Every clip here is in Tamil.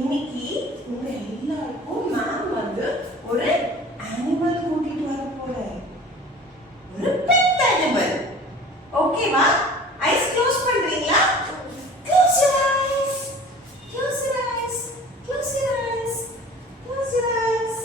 இன்னைக்கு உங்க எல்லாருக்கும் மேம் வந்து ஒரு அனிமல் கூட்டிட்டு வர போறேன். ஒரு பெட் அனிமல். ஓகேவா? ஐஸ் க்ளோஸ் பண்றீங்களா? Close your eyes. Close your eyes. Close your eyes. Close your eyes.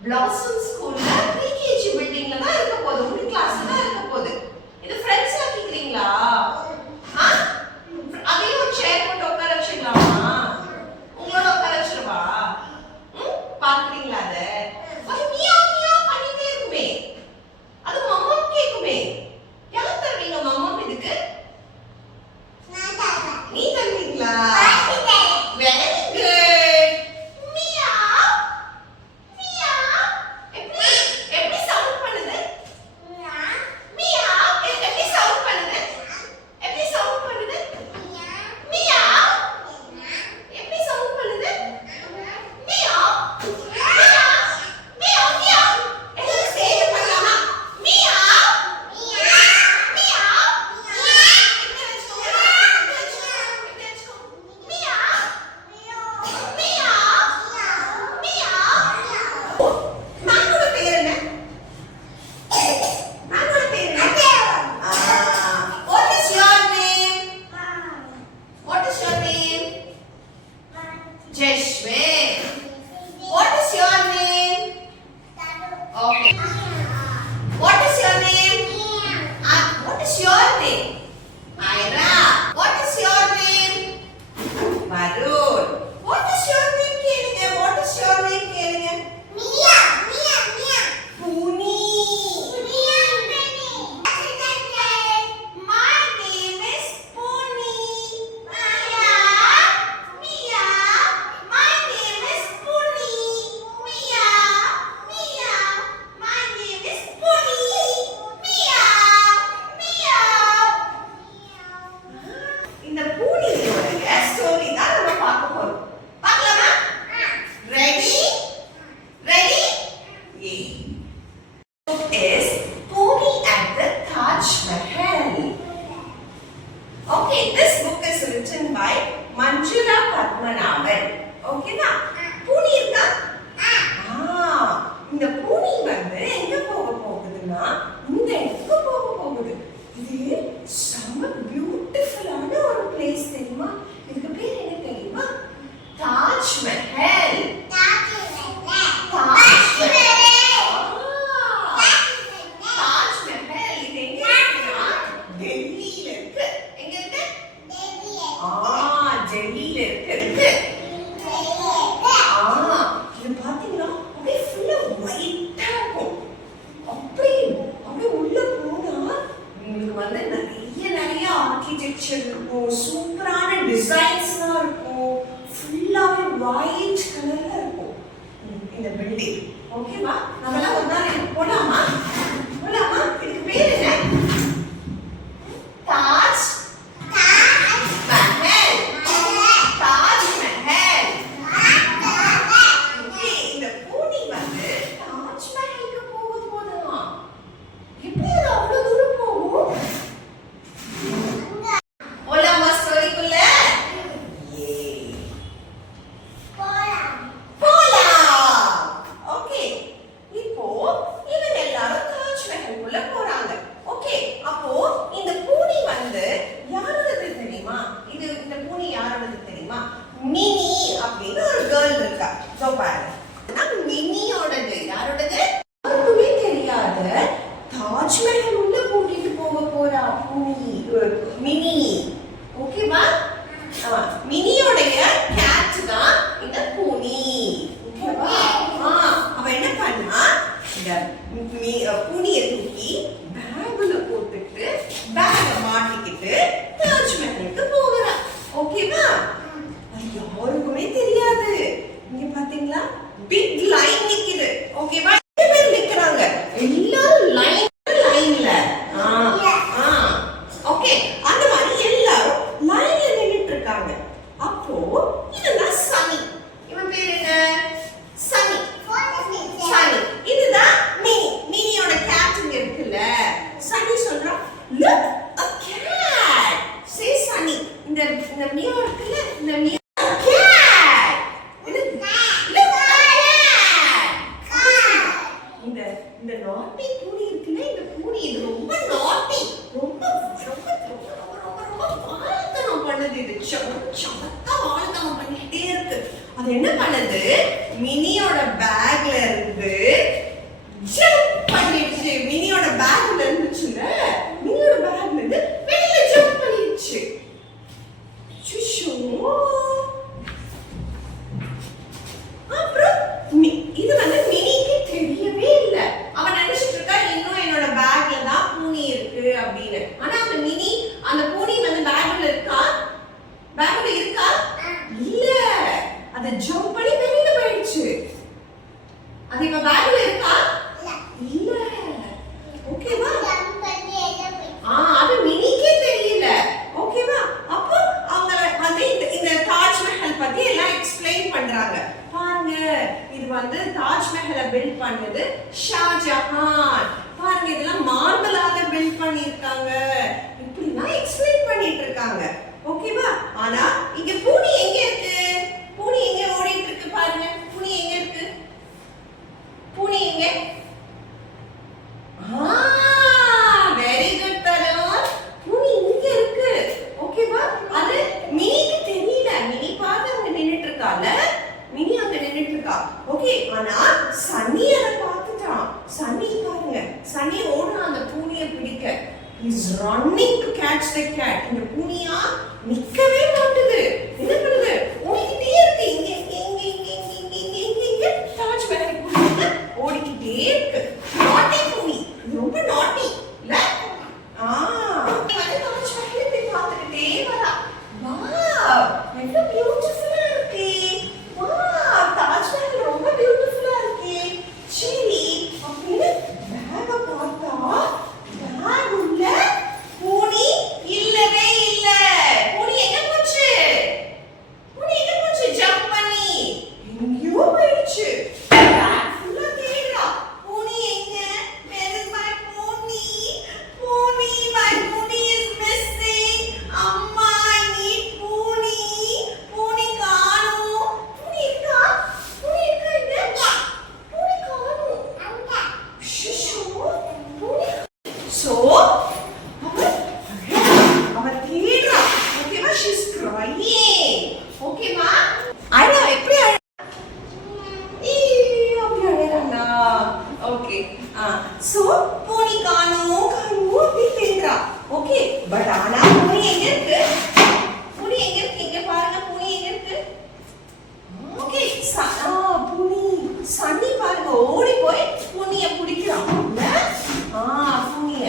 Blossom School PKG building la irukka podu unga class la irukka podu idu friends la kikringla ha adiyum ஒரு chair போட்டு உட்கார வச்சிடலாமா உங்களோட உட்கார வச்சிரவா பாக்குறீங்களா அது மியாவ் மியாவ் பண்ணிட்டே இருக்குமே அது மம்மா கேக்குமே யார் தருவீங்க மம்மா இதுக்கு நான் தரேன் நீ தருவீங்களா வெரி குட் சூப்பரான டிசைன்ஸ்லாம் இருக்கும் ஃபுல்லாவே ஒயிட் கலர்ல இருக்கும் இந்த பில்டிங் ஓகேவா நம்மலாம் ஒரு நாள் போலாமா இதுக்கு பேர் என்ன தாஜ் மஹல் தாஜ் மஹல் ஓகே இந்த பூனி வந்து தாஜ் மஹலுக்கு போக போதா எப்படி அது அவ்வளவு தூரம் போகும் போறாங்க சமத்தா வாழுத்தனம் பண்ணிக்கிட்டே இருக்கு. அது என்ன பண்ணுது, மினியோட பேக்ல இருந்து ஜம்ப் பண்ணிடுச்சு. மினியோட பேக்ல இருந்துச்சுங்க, மினியோட பேக்ல இருந்து வெளியில ஜம்ப் பண்ணிடுச்சு. அப்புறம் இது வந்து மினிக்கு தெரியவே இல்லை. அவன் நினைச்சிட்டு இருக்கா இன்னும் என்னோட பேக்ல தான் பூனி இருக்கு அப்படின்னு. ஆனா அந்த மினி அந்த பூனி வந்து பேக்ல இருக்கா? பேக்ல இருக்கா? இல்ல, அது ஜம்ப் பண்ணி வெளியில போயிடுச்சு. அது இப்ப பேக்ல இருக்கா? இல்ல. ஓகேவா? அது மினிக்கே தெரியல. ஓகேவா? அப்போ அவங்க வந்து இந்த தாஜ்மஹல் பத்தி எல்லாம் எக்ஸ்பிளைன் பண்றாங்க. பாருங்க, இது வந்து தாஜ்மஹலை பில்ட் பண்ணது ஷாஜஹான். பாருங்க, இதெல்லாம் மார்பிளால பில்ட் பண்ணிருக்காங்க. இப்படிலாம் எக்ஸ்பிளைன் பண்ணிட்டு இருக்காங்க. ஓகேவா? ஆனா இங்க பூனி எங்க இருக்கு? பூனி எங்க ஓடிட்டு இருக்கு? பாருங்க, பூனி எங்க இருக்கு? பூனி எங்க? Very good Tarun. பூனி இங்க இருக்கு. ஓகேவா? அது மினிக்கு தெரியல. மினி பாருங்க அங்க நின்னுட்டு இருக்கால, மினி அங்க நின்னுட்டு இருக்கா. ஓகே, ஆனா சன்னி அத பார்த்துட்டான். சன்னி பாருங்க, சன்னி ஓடுறான் அந்த பூனியை பிடிக்க. He's running to catch the cat. இந்த பூனியா நிக்கவே மாட்டுது. என்ன பண்ணுது? ஓடிக்கிட்டே இருக்கு. இங்க தாஜ்மஹல் பூனி ஓடிக்கிட்டே இருக்கு. நாட்டி பூனி, ரொம்ப நாட்டி இல்ல? தாஜ்மஹல் போய் பார்த்துக்கிட்டே வரா. வாவ், எவ்வளவு பியூட்டிஃபுல்லா இருக்கு. வாவ், தாஜ்மஹல் ரொம்ப பியூட்டிஃபுல்லா இருக்கு. சரி அப்படின்னு பேக பார்த்தா பேக் உள்ள பூனி இல்லவே இல்ல. பூனி எங்க போச்சு? பூனி எங்க போச்சு? ஜம்ப் பண்ணி எங்கேயோ போயிடுச்சு. பேக் ஃபுல்லா தேடுறா. பூனி எங்க? Where is my pony? Pony, my pony is missing. அம்மா, I need pony. பூனி காணோம். பூனி இருக்கா? பூனி இருக்கா இங்க? பூனி காணோம். ஷிஷோ, பூனி. So அவ தேடுறா. ஓகேவா? She's crying. ஓகேவா? அழறா. எப்படி அழறா? அப்படி அழறானா? ஓகே. So பூனி காணோம் அப்படி தேடுறா. ஓகே, பட் ஆனா பூனி எங்க இருக்கு? பூனி எங்க இருக்கு? இங்க பாருங்க, பூனி எங்க இருக்கு? ஓகே, பூனி சன்னி பாருங்க ஓடி போய் பூனியை பிடிக்கிறான். பூனிய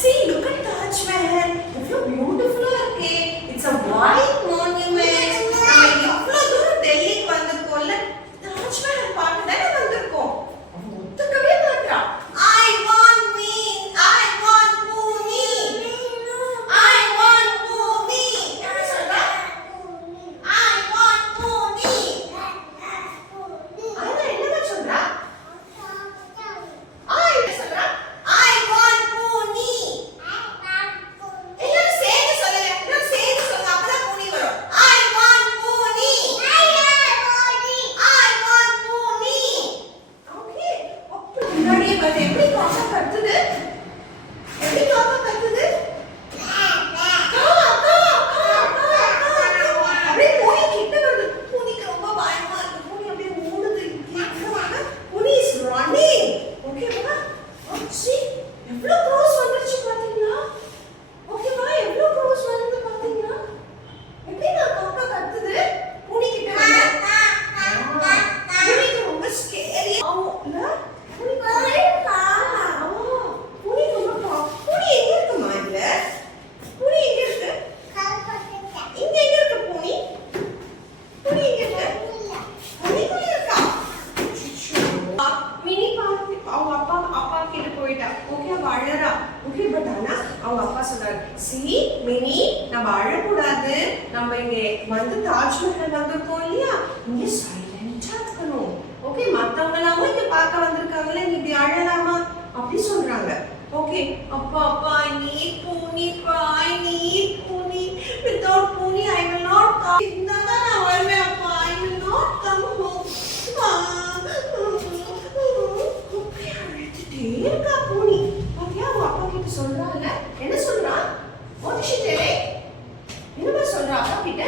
See, look at Taj Mahal. It's so beautiful. It's a white monument. நம்ம எவ்வளவு தூரம் டெல்லிக்கு வந்திருக்கோம்ல, Taj Mahal பார்க்க தானே வந்திருக்கோம். அவன் ஒத்துக்கவே மாட்டான். I want me. I want Puni. I want Puni. என்ன சொல்றா? I want Puni. அண்ணா என்னமா சொல்றா? என்ன சொல்றா? I want Puni. எல்லாரும் சேர்ந்து சொல்லுங்க. எல்லாரும் சேர்ந்து சொல்லுங்க. அப்பதான் பூனி வரும். I want Puni. I want Puni. Okay. அப்படி முன்னாடியே வந்து எப்படி காக்கா கத்துது? எப்படி காக்கா கத்துது? அப்படியே பூனி கிட்ட வருது. பூனிக்கு ரொம்ப பயமா இருக்கு. பூனி அப்படியே ஓடுது. பூனி is running. ஓகேவா? see, எவ்வளவு க்ரோஸ் வந்துருச்சு பாத்தீங்களா? ஓகேவா? எவ்வளவு க்ரோஸ் வருது பாத்தீங்களா? எப்படி நான் காக்கா கத்துது? பூனி கிட்ட வந்து பூனிக்கு ரொம்ப ஸ்கேரி ஆவும்ல? பூனி பூனி ரொம்ப பூனி எங்க இருக்குமா இதுல? பூனி எங்க இருக்கு? இங்க எங்க இருக்கு பூனி? பூனி எங்க இருக்கு? பூனிக்குள்ள இருக்கா? மினி பார்த்து அவங்க அப்பா கிட்ட போயிட்டா. ஓகே, அவ அழறா. ஓகே, பட் ஆனா அவங்க அப்பா சொன்னாரு, சி மினி, நம்ம அழக்கூடாது. நம்ம இங்க வந்து தாஜ்மஹல் வந்திருக்கோம் இல்லையா, இங்க சைலண்டா ஓகே, மத்தவங்க எல்லாமே இங்க பார்க்க வந்திருக்காங்களே, நீ இப்படி அழலாமா அப்படி சொல்றாங்க. ஓகே, அப்பா அப்பா I need பூனி, I need பூனி. Without பூனி I will not come. இருந்தா நான் வருவேன் அப்பா. I will not come home. அழுதுட்டே இருக்கா பூனி. ஓகே, அவ அப்பா கிட்ட சொல்றாங்க. என்ன சொல்றா? What is she telling? என்னமா சொல்றா அப்பா கிட்ட?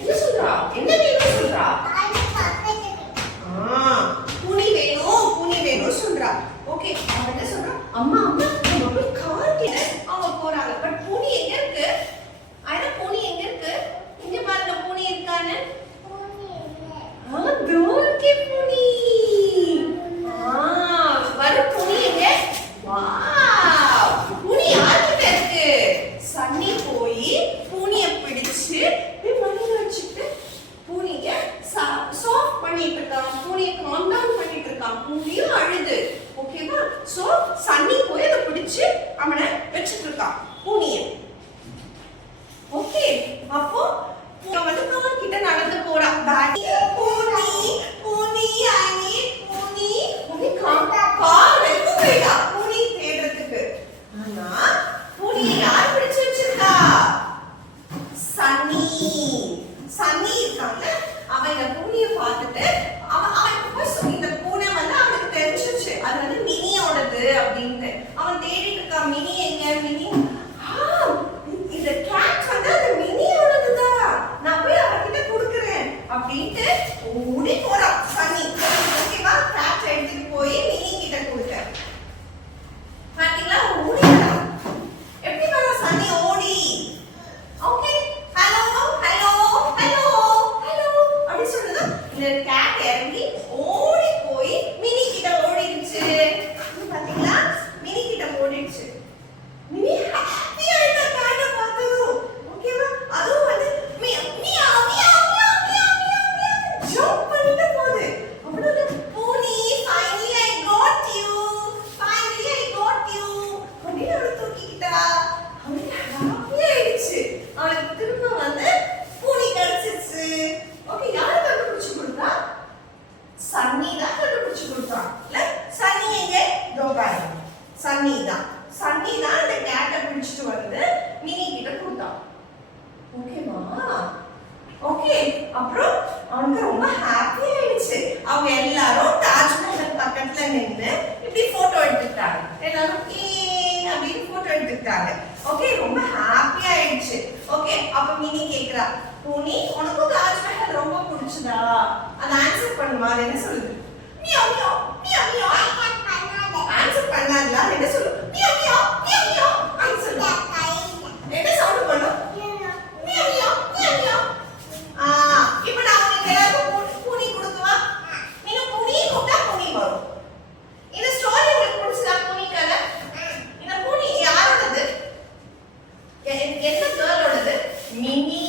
என்ன சொல்றா? என்ன வேணும் சொல்றா? பூனி வேணும் சொல்றா. ஓகே, அவ என்ன சொல்றா? அம்மா அம்மா நம்ம போய் கார் கிட்ட அவங்க போறாங்க. பட் பூனி எங்க இருக்கு? ஐயா பூனி எங்க இருக்கு? இங்க பாருங்க பூனி இருக்கானே. தோ இருக்கே பூனி. வர பூனி எங்க? வாவ், பூனி யார்கிட்ட இருக்கு? சன்னி போய் பூனியை பிடிச்சு மடியில வச்சுட்டு பூனிய சாஃப்ட் பண்ணிட்டு இருக்கான். பூனியை காம் டவுன் பண்ணிட்டு இருக்கான். பூனியும் அழுது. ஓகேவா? சோ சன்னி போய் அதை பிடிச்சு அவனை வச்சிட்டு இருக்கான் பூனிய. ஓகே, அப்போ வந்து கார் கிட்ட நடந்து போறா. பூனி பூனி I need பூனி. ஓகே, கார் வரைக்கும் போயிட்டா பூனி தேடுறதுக்கு. ஆனா பூனியை யார் பிடிச்சு வச்சிருக்கா? சன்னி இருக்காங்க. அவன் இந்த பூனியை பார்த்துட்டு இந்த பூனை வந்து அவனுக்கு தெரிஞ்சிருச்சு அது வந்து மினியோடது அப்படின்னு. அவன் தேடிட்டு இருக்கான், மினி எங்க மினி? இந்த கேட் வந்து அந்த மினியோடதுதான், நான் போய் அவர்கிட்ட கொடுக்குறேன் அப்படின்ட்டு ஓடி போறான் சன்னி. ஓகேவா? கேட் எடுத்துட்டு போய் மினி கிட்ட கொடுத்தேன். பாத்தீங்களா? ஓடிடலாம். எப்படி வரா சன்னி ஓடி? Okay, hello hello hello hello அப்படி சொல்லுதா. இந்த கேட் இறங்கி ஓடி போய் மினி கிட்ட ஓடிடுச்சு. பாத்தீங்களா? மினி கிட்ட ஓடிடுச்சு. மினி ஹாப்பியா இந்த கேட்ட பார்த்ததும். ஓகேவா? அதுவும் வந்து meow meow meow meow meow jump பண்ணிட்டு போகுது. அவ்வளவு பூனி finally I got you. Finally I got you. அப்படின்னு அவளை தூக்கிக்கிட்டா. அவளுக்கு ஹாப்பியா ஆயிடுச்சு. அவளுக்கு திரும்ப வந்து பூனி கிடைச்சிருச்சு. ஓகே, யாரு கண்டுபிடிச்சு கொடுத்தா? சன்னி தான் கண்டுபிடிச்சு கொடுத்தான். இல்ல சன்னி எங்க? தோபாய் சன்னி தான் அந்த கேட்டை பிடிச்சிட்டு வந்து மினி கிட்ட கொடுத்தான். ஓகேவா? ஓகே, அப்புறம் அவனுக்கு ரொம்ப ஹாப்பி ஆயிடுச்சு. அவங்க எல்லாரும் தாஜ்மஹல் பக்கத்துல நின்று இப்படி போட்டோ எடுத்துட்டாங்க. எல்லாரும் அப்படின்னு போட்டோ எடுத்துட்டாங்க. ஓகே, ரொம்ப ஹாப்பி ஆயிடுச்சு. ஓகே, அப்ப மினி கேக்குறா, பூனி உனக்கு தாஜ்மஹல் ரொம்ப பிடிச்சதா? அந்த ஆன்சர் பண்ணுமா? அது என்ன சொல்லுது? Meow meow meow meow. Answer பண்ணாதல. என்ன சொல்லு? Meow meow meow meow. Answer என்ன சவுண்ட் பண்ணும்? Meow meow meow meow. இப்போ நான் உங்களுக்கு எல்லாருக்கும் பூனி கொடுக்கவா? நீங்க பூனி கூப்பிட்டா பூனி வரும். இந்த ஸ்டோரி உங்களுக்கு பிடிச்சதா? பூனி கதை. இந்த பூனி யாரோடது? என்ன கேர்ளோடது? மினி